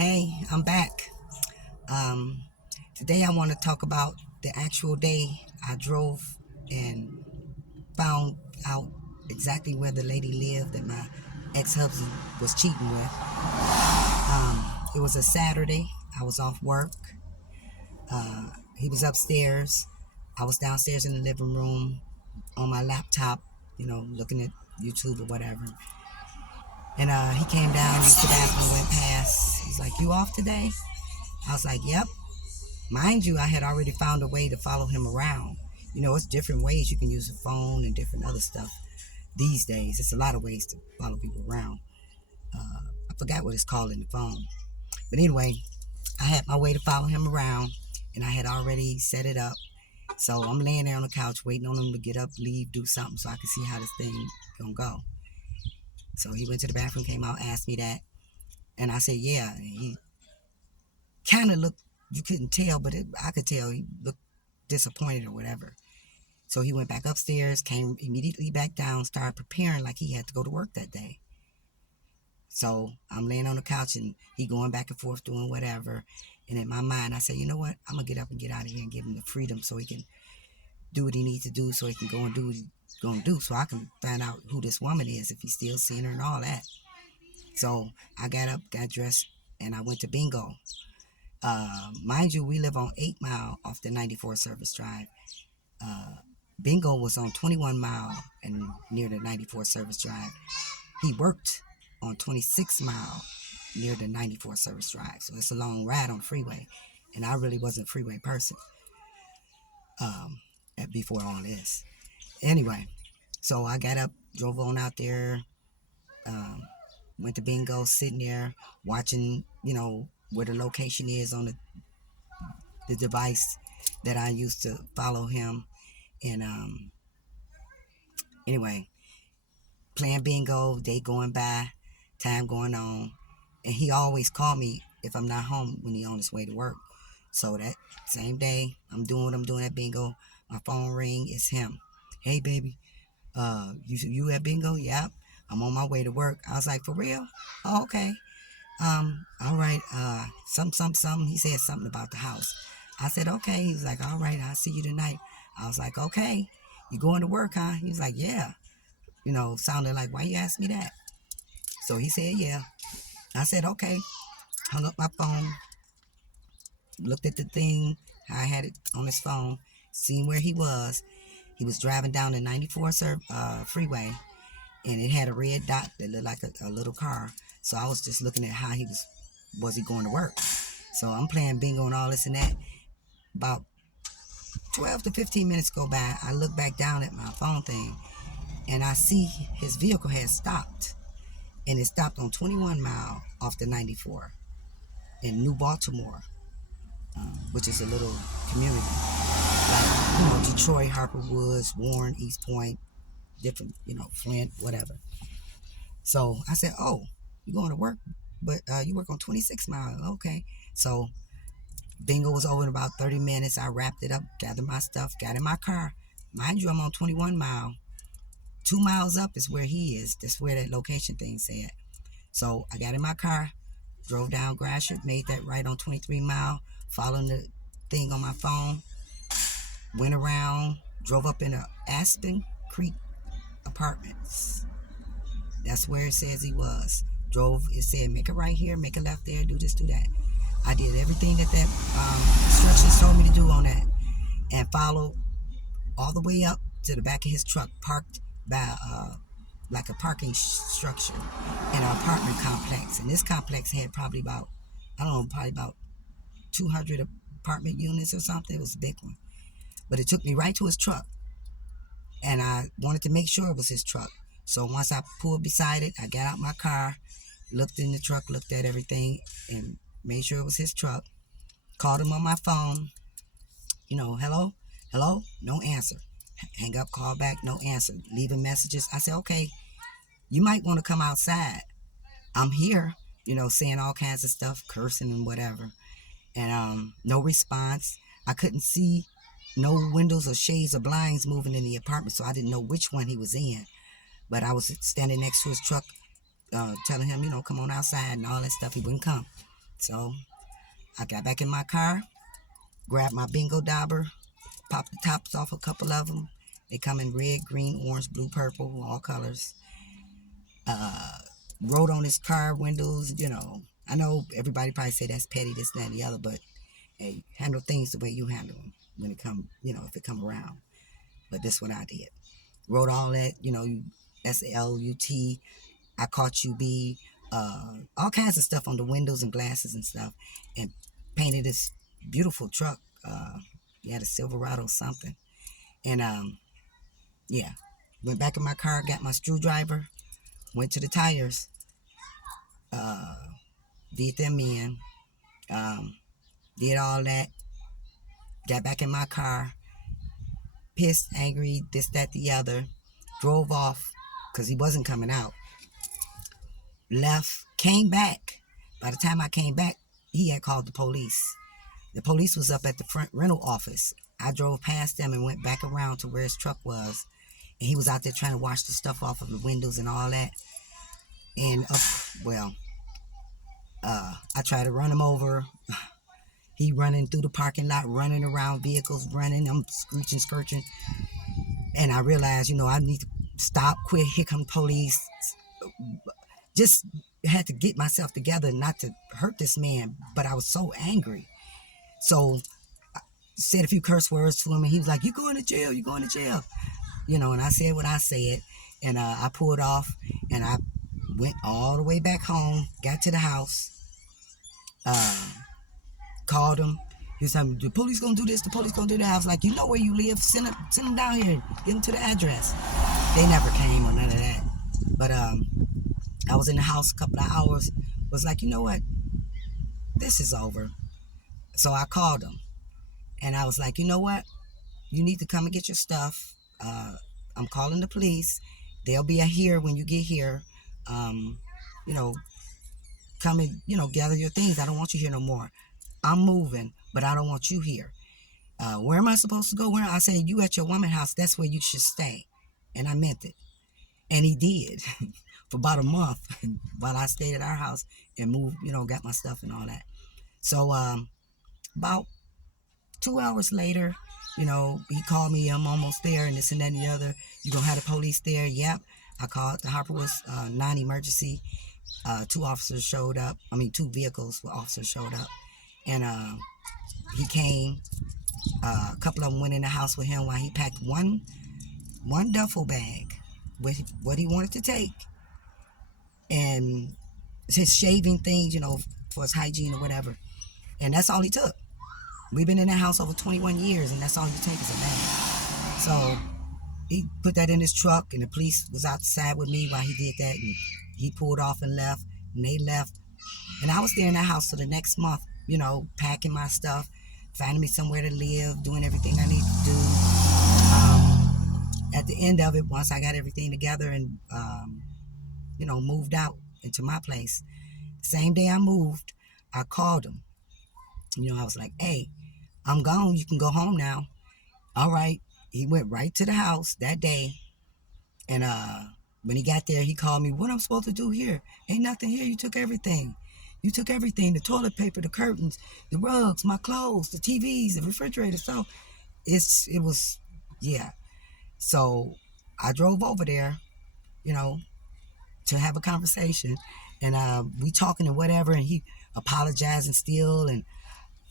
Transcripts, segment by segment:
Hey, I'm back. Um, Today I want to talk about the actual day I drove and found out exactly where the lady lived that my ex-husband was cheating with. It was a Saturday. I was off work. He was upstairs. I was downstairs in the living room on my laptop, looking at YouTube or whatever. And he came down, used the bathroom, went past. He's like, "You off today?" I was like, "Yep." Mind you, I had already found a way to follow him around. It's different ways you can use a phone and different other stuff these days. It's a lot of ways to follow people around. I forgot what it's called in the phone. But anyway, I had my way to follow him around, and I had already set it up. So I'm laying there on the couch waiting on him to get up, leave, do something so I can see how this thing gonna go. So he went to the bathroom, came out, asked me that, and I said, yeah. And he kind of looked, you couldn't tell, but I could tell he looked disappointed or whatever. So he went back upstairs, came immediately back down, started preparing like he had to go to work that day. So I'm laying on the couch and he going back and forth doing whatever. And in my mind, I said, you know what? I'm going to get up and get out of here and give him the freedom so he can do what he needs to do, so he can go and do what he's going to do, so I can find out who this woman is, if he's still seeing her and all that. So I got up, got dressed, and I went to bingo. Mind you, we live on 8 Mile off the 94 Service Drive. Uh, Bingo was on 21 Mile and near the 94 Service Drive. He worked on 26 Mile near the 94 Service Drive. So it's a long ride on the freeway. And I really wasn't a freeway person um, before all this. Anyway, so I got up, drove on out there, um, went to Bingo, sitting there watching, where the location is on the device that I used to follow him. And anyway, playing bingo, day going by, time going on, and he always called me if I'm not home when he on his way to work. So that same day, I'm doing what I'm doing at bingo. My phone ring, it's him. Hey baby, you at bingo? Yep. I'm on my way to work. I was like, for real? Oh, okay. All right. Some. He said something about the house. I said, okay. He was like, all right. I'll see you tonight. I was like, okay. You going to work, huh? He was like, yeah. Sounded like, why you ask me that? So he said, yeah. I said, okay. Hung up my phone, looked at the thing, I had it on his phone, seen where he was. He was driving down the 94 freeway, and it had a red dot that looked like a little car. So I was just looking at how was he going to work? So I'm playing bingo and all this and that. About 12 to 15 minutes go by. I look back down at my phone thing, and I see his vehicle had stopped. And it stopped on 21 Mile off the 94 in New Baltimore, which is a little community like Detroit, Harper Woods, Warren, East Point, different, Flint, whatever. So I said, "Oh, you going to work, but you work on 26 Mile, okay?" So bingo was over in about 30 minutes. I wrapped it up, gathered my stuff, got in my car. Mind you, I'm on 21 Mile. 2 miles up is where he is. That's where that location thing said. So I got in my car, drove down Gratiot, made that right on 23 Mile, following the thing on my phone, went around, drove up in a Aspen Creek Apartments. That's where it says he was. Drove, it said, make a right here, make a left there, do this, do that. I did everything that instructions told me to do on that, and followed all the way up to the back of his truck, parked by like a parking structure in an apartment complex. And this complex had probably about, I don't know, probably about 200 apartment units or something. It was a big one. But it took me right to his truck. And I wanted to make sure it was his truck. So once I pulled beside it, I got out my car, looked in the truck, looked at everything, and made sure it was his truck. Called him on my phone. Hello? Hello? No answer. Hang up, call back, no answer. Leaving messages. I said, okay, you might want to come outside. I'm here, saying all kinds of stuff, cursing and whatever. And no response. I couldn't see no windows or shades or blinds moving in the apartment, so I didn't know which one he was in. But I was standing next to his truck, telling him, come on outside and all that stuff. He wouldn't come. So I got back in my car, grabbed my bingo dauber, popped the tops off a couple of them. They come in red, green, orange, blue, purple, all colors. Uh, Wrote on his car windows, I know everybody probably say that's petty, this, that, and the other, but hey, handle things the way you handle them when it come, if it come around. But this what I did. Wrote all that, SLUT, I caught you B, all kinds of stuff on the windows and glasses and stuff, and painted this beautiful truck. He had a Silverado something, and yeah, went back in my car, got my screwdriver, went to the tires, uh, did them in, um, did all that, got back in my car, pissed, angry, this, that, the other, drove off because he wasn't coming out, left, came back. By the time I came back, he had called the police. The police was up at the front rental office. I drove past them and went back around to where his truck was. And he was out there trying to wash the stuff off of the windows and all that. And well, I tried to run him over. He running through the parking lot, running around vehicles, running. I'm screeching, scorching. And I realized, I need to stop, quit. Here come police. Just had to get myself together not to hurt this man. But I was so angry. So I said a few curse words to him, and he was like, "You going to jail? You going to jail?" And I said what I said, and I pulled off, and I went all the way back home, got to the house, uh, called him. He was like, "The police gonna do this, the police gonna do that." I was like, "You know where you live, send them down here, get them to the address." They never came or none of that. But I was in the house a couple of hours, was like, you know what, this is over. So I called him, and I was like, you know what, you need to come and get your stuff. I'm calling the police. They'll be here when you get here. Um, you know, Come and, gather your things. I don't want you here no more. I'm moving, but I don't want you here. Where am I supposed to go? Where I said, you at your woman house, that's where you should stay. And I meant it. And he did for about a month while I stayed at our house and moved, got my stuff and all that. So about 2 hours later, he called me, I'm almost there, and this and that and the other. You gonna have the police there? Yep. I called the Hopperwoods non-emergency. Two officers showed up. I mean, two vehicles with officers showed up. And he came. A couple of them went in the house with him while he packed one duffel bag with what he wanted to take. And his shaving things, for his hygiene or whatever. And that's all he took. We've been in that house over 21 years, and that's all you take is a bag. So he put that in his truck, and the police was outside with me while he did that, and he pulled off and left, and they left. And I was there in that house for the next month, packing my stuff, finding me somewhere to live, doing everything I need to do. At the end of it, once I got everything together and, moved out into my place, same day I moved, I called him. I was like, hey, I'm gone. You can go home now. All right. He went right to the house that day. And when he got there, he called me. What I'm supposed to do here? Ain't nothing here. You took everything. You took everything. The toilet paper, the curtains, the rugs, my clothes, the TVs, the refrigerator. So it was, yeah. So I drove over there, to have a conversation. And we talking and whatever. And he apologizing still. And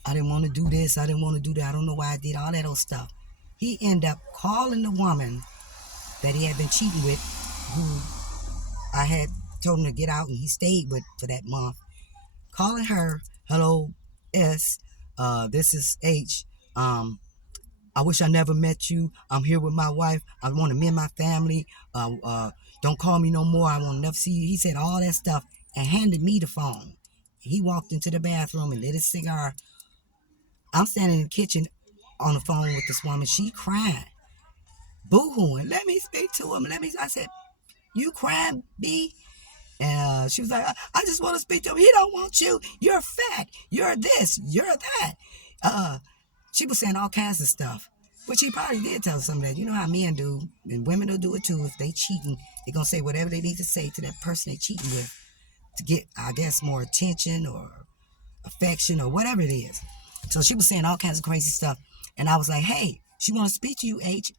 I didn't want to do this. I didn't want to do that. I don't know why I did all that old stuff. He ended up calling the woman that he had been cheating with, who I had told him to get out, and he stayed with for that month. Calling her, hello, S, this is H. I wish I never met you. I'm here with my wife. I want to meet my family. Don't call me no more. I want to never see you. He said all that stuff and handed me the phone. He walked into the bathroom and lit his cigar. I'm standing in the kitchen on the phone with this woman. She crying, boo-hooing. Let me speak to him. I said, you crying, B? And she was like, I just want to speak to him. He don't want you. You're fat. You're this. You're that. She was saying all kinds of stuff. But she probably did tell some of that. You know how men do, and women will do it too. If they cheating, they're going to say whatever they need to say to that person they cheating with to get, I guess, more attention or affection or whatever it is. So she was saying all kinds of crazy stuff. And I was like, hey, she want to speak to you, H.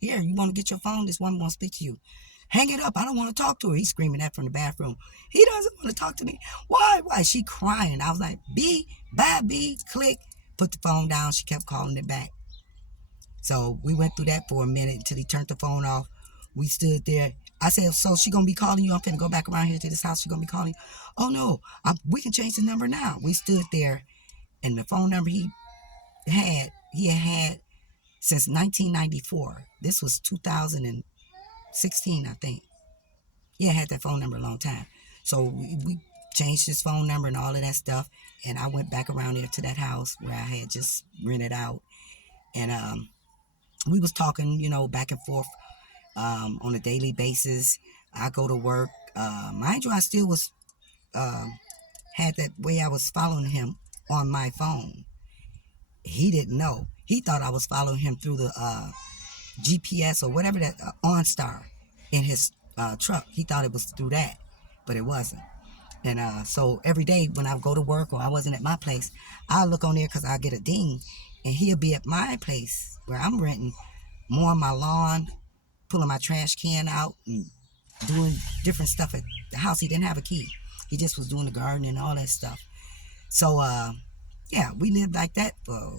Here, you want to get your phone? This woman want to speak to you. Hang it up. I don't want to talk to her. He's screaming that from the bathroom. He doesn't want to talk to me. Why? Why? She crying. I was like, B, bye, B, click. Put the phone down. She kept calling it back. So we went through that for a minute until he turned the phone off. We stood there. I said, so she going to be calling you? I'm finna go back around here to this house. She going to be calling you? Oh, no. We can change the number now. We stood there, and the phone number he had had since 1994. This was 2016, I think. Yeah, I had that phone number a long time. So we changed his phone number and all of that stuff. And I went back around there to that house where I had just rented out. And we was talking, back and forth on a daily basis. I go to work. Mind you, I still was had that way I was following him on my phone. He didn't know. He thought I was following him through the GPS or whatever that OnStar in his truck. He thought it was through that, but it wasn't. And so every day when I go to work or I wasn't at my place, I'll look on there because I get a ding, and he'll be at my place where I'm renting, mowing my lawn, pulling my trash can out, and doing different stuff at the house. He didn't have a key. He just was doing the garden and all that stuff. So yeah, we lived like that for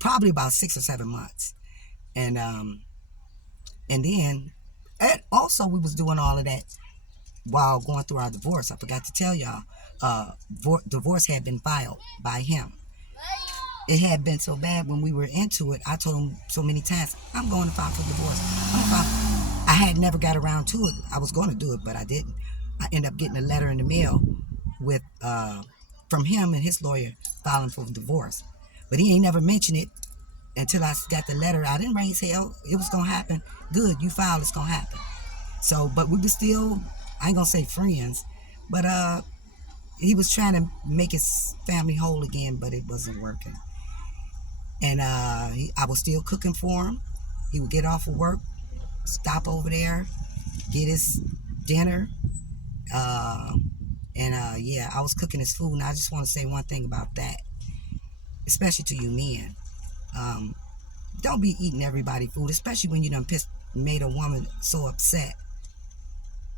probably about 6 or 7 months, and then also we was doing all of that while going through our divorce. I forgot to tell y'all, divorce had been filed by him. It had been so bad when we were into it. I told him so many times, I'm going to file for divorce. I had never got around to it. I was going to do it, but I didn't. I ended up getting a letter in the mail with from him and his lawyer filing for divorce. But he ain't never mentioned it until I got the letter. I didn't raise hell. It was going to happen. Good, you filed, it's going to happen. So, but we were still, I ain't going to say friends, but he was trying to make his family whole again, but it wasn't working. And I was still cooking for him. He would get off of work, stop over there, get his dinner. Yeah, I was cooking his food. And I just want to say one thing about that, especially to you men. Don't be eating everybody's food, especially when you done made a woman so upset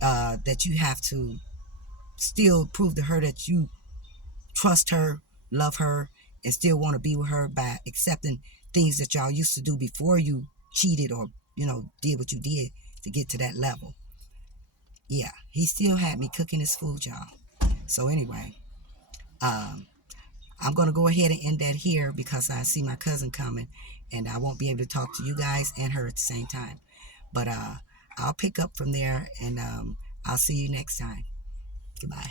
that you have to still prove to her that you trust her, love her, and still want to be with her by accepting things that y'all used to do before you cheated or, did what you did to get to that level. Yeah, he still had me cooking his food, y'all. So anyway, I'm going to go ahead and end that here because I see my cousin coming and I won't be able to talk to you guys and her at the same time. But I'll pick up from there, and I'll see you next time. Goodbye.